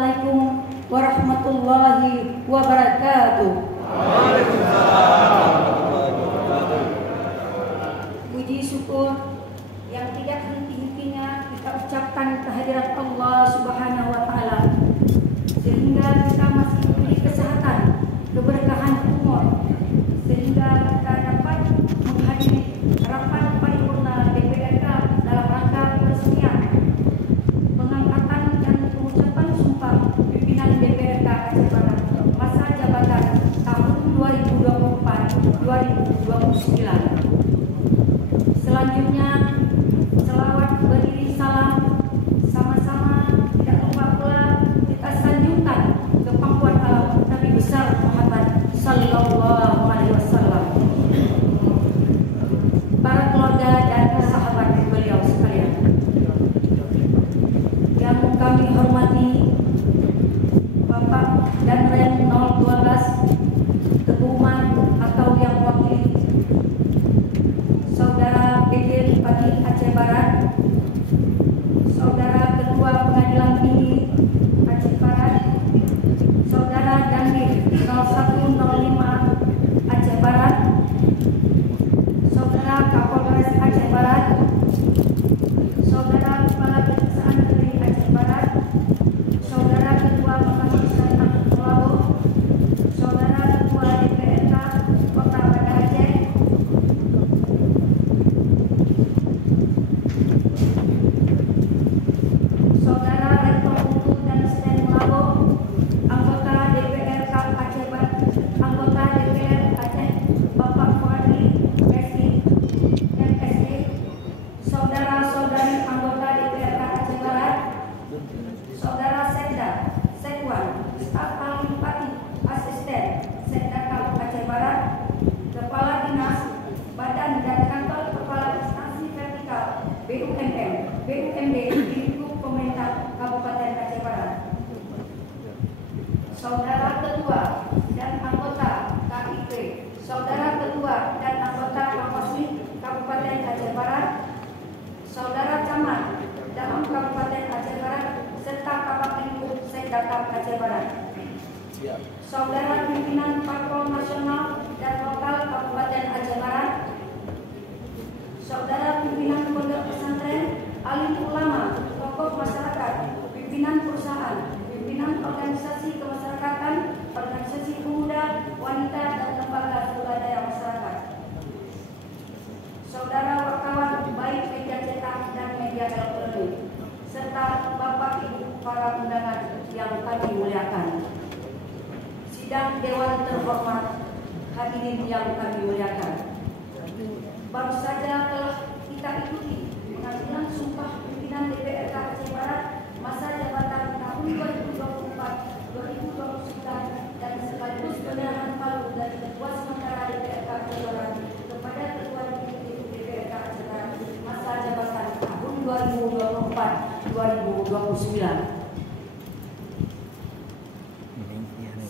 Assalamualaikum warahmatullahi wabarakatuh. Puji syukur yang tidak henti-hentinya kita ucapkan kehadirat Allah Subhanahu wa taala sehingga kita masih diberi kesehatan, keberkahan umur, sehingga kita dapat menghadiri rapat paripurna DPRK dalam rangka peresmian pengangkatan dan pengucapan sumpah pimpinan DPRK Aceh Barat masa jabatan tahun 2024-2029. Selanjutnya selawat berdiri salam sama-sama, tidak lupa pula kita sanjungkan ke pangkuan alam Nabi besar Muhammad sallallahu alaihi wasallam, para keluarga dan sahabat beliau sekalian. Yang kami hormati Bapak dan Rem 012 Teguman atau yang wakili Saudara PJ Bupati Aceh Barat, Saudara Ketua Pengadilan Tinggi Aceh Barat, Saudara Dandim 0105 Aceh Barat, Saudara Kapolres Aceh Barat, Saudara Kepala Kejaksaan Negeri Aceh Barat, Saudara Ketua Mahkamah Syariah Melabu, Saudara Ketua DPRK Kota Banda Aceh, Saudara Rektor UTU dan SDN Melabu, anggota DPRK Aceh Barat, anggota DPR Aceh Bapak Fadli SI MSI, saudara-saudari anggota DPRK Aceh Barat, saudara Sekda, Sekwan, staf ahli bupati, asisten Sekda Aceh Barat, kepala dinas, badan dan kantor kepala instansi vertikal BUMN, BUMD di lingkup pemerintah Kabupaten Aceh Barat, saudara ketua dan anggota KIP, saudara ketua dan anggota Kapolsek Kabupaten Aceh Barat, saudara camat dalam Kabupaten Aceh Barat serta Kabak Lingkup Sekda Aceh Barat, saudara pimpinan parpol nasional dan lokal Kabupaten Aceh Barat, saudara pimpinan pondok pesantren, alim ulama, tokoh masyarakat, pimpinan perusahaan, pimpinan organisasi kemasyarakatan, organisasi pemuda, wanita dan lembaga swadaya masyarakat, saudara wartawan baik media cetak dan media elektronik, serta Bapak Ibu para undangan yang kami muliakan. Sidang Dewan terhormat, hadirin yang kami muliakan. Baru saja telah kita ikuti pengambilan sumpah pimpinan DPRK Aceh Barat masa jabatan tahun 2024-2029 dan sekaligus penyerahan palu dari Ketua Sementara DPRK Aceh Barat kepada Ketua Definitif DPRK Aceh Barat masa jabatan tahun 2024-2029.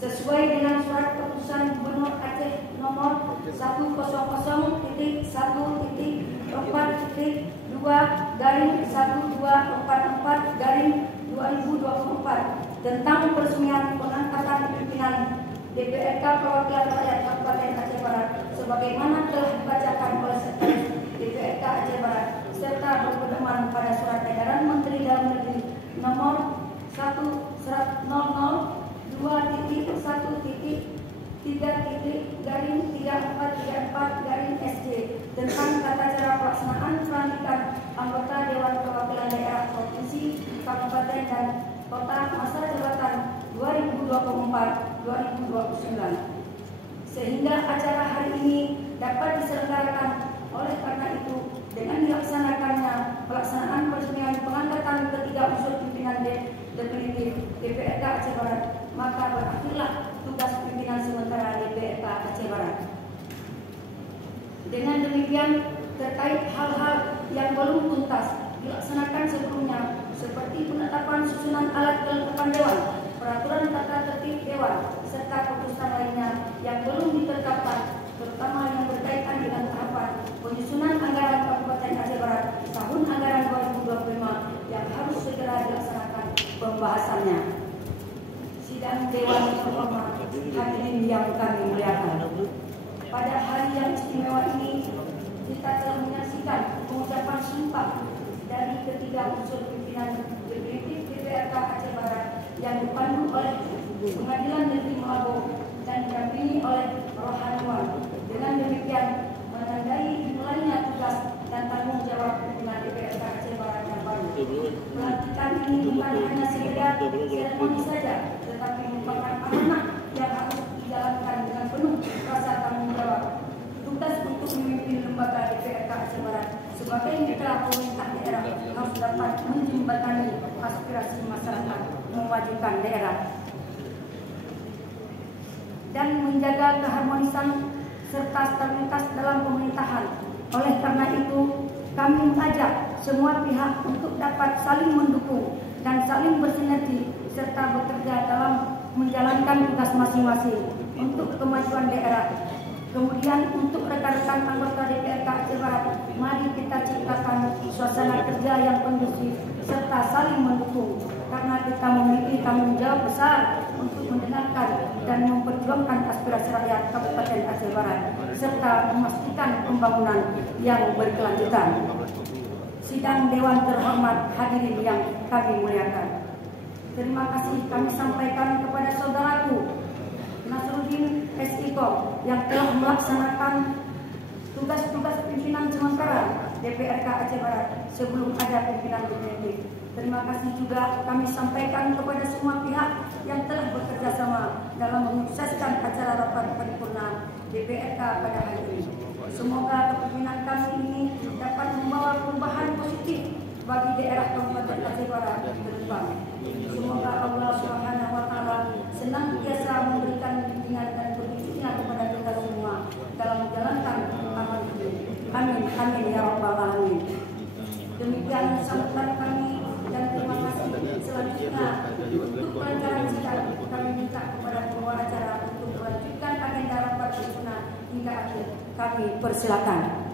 Sesuai dengan surat keputusan Gubernur Aceh nomor 100.1.2/1244/2024 tentang peresmian pengangkatan pimpinan DPRK Perwakilan Rakyat Kabupaten Aceh Barat sebagaimana telah dibacakan oleh Sekretaris DPRK Aceh Barat serta berpedoman pada surat edaran Menteri Dalam Negeri nomor 100.00.2.1.3434/SJ tentang tata cara pelaksanaan pelantikan anggota Dewan Perwakilan Daerah Provinsi, Kabupaten dan Kota masa jabatan 2024-2029 sehingga acara hari ini dapat diselenggarakan. Oleh karena itu, dengan dilaksanakannya pelaksanaan peresmian pengangkatan ketiga unsur pimpinan definitif DPRK Aceh Barat, maka berakhirlah tugas pimpinan sementara DPRK Aceh Barat. Dengan demikian, terkait hal-hal yang belum tuntas dilaksanakan sebelumnya, seperti penetapan susunan alat kelengkapan Dewan, peraturan tata tertib Dewan, serta keputusan lainnya yang belum ditetapkan, terutama yang berkaitan dengan tahapan penyusunan anggaran Kabupaten Aceh Barat tahun anggaran 2025 yang harus segera dilaksanakan pembahasannya. sidang Dewan Terhormat hadirin yang kami muliakan. Pada hari yang istimewa ini, kita telah menyaksikan pengucapan sumpah dari ketiga unsur pimpinan definitif DPRK Aceh Barat yang dipandu oleh Pengadilan Negeri Melabong dan didampingi oleh Rohanwan. Dengan demikian menandai dimulainya tugas dan tanggung jawab pimpinan DPRK Aceh Barat yang baru. Pelantikan ini bukan hanya sekedar seremoni saja, tetapi merupakan amanah yang harus dijalankan dengan penuh rasa tanggung jawab. Tugas untuk memimpin lembaga DPRK Aceh Barat sebagai mitra pemerintah daerah harus dapat menjembatani aspirasi masyarakat, memajukan daerah, dan menjaga keharmonisan serta stabilitas dalam pemerintahan. Oleh karena itu, kami mengajak semua pihak untuk dapat saling mendukung dan saling bersinergi serta bekerja dalam menjalankan tugas masing-masing untuk kemajuan daerah. Kemudian untuk rekan-rekan anggota DPRK Aceh Barat, mari kita ciptakan suasana kerja yang kondusif serta saling mendukung, karena kita memiliki tanggung jawab besar untuk mendengarkan dan memperjuangkan aspirasi rakyat Kabupaten Aceh Barat serta memastikan pembangunan yang berkelanjutan. Sidang Dewan Terhormat hadirin yang kami muliakan, terima kasih kami sampaikan kepada saudaraku Nasruddin S.Iko yang telah melaksanakan tugas-tugas pimpinan sementara DPRK Aceh Barat sebelum ada pimpinan definitif. Terima kasih juga kami sampaikan kepada semua pihak yang telah bekerja sama dalam menyukseskan acara rapat paripurna DPRK pada hari ini. Semoga kepemimpinan kami ini dapat membawa perubahan positif bagi daerah Kabupaten Aceh Barat ke depan. Semoga Allah Subhanahu wa Ta'ala senantiasa memberikan bimbingan dan petunjuknya kepada kita semua dalam menjalankan amanah ini. Amin, amin ya rabbal alamin. Demikian sambutan kami dan terima kasih. Selanjutnya untuk kelancaran sidang kami minta kepada pembawa acara untuk melanjutkan agenda rapat paripurna hingga akhir. Kami persilakan.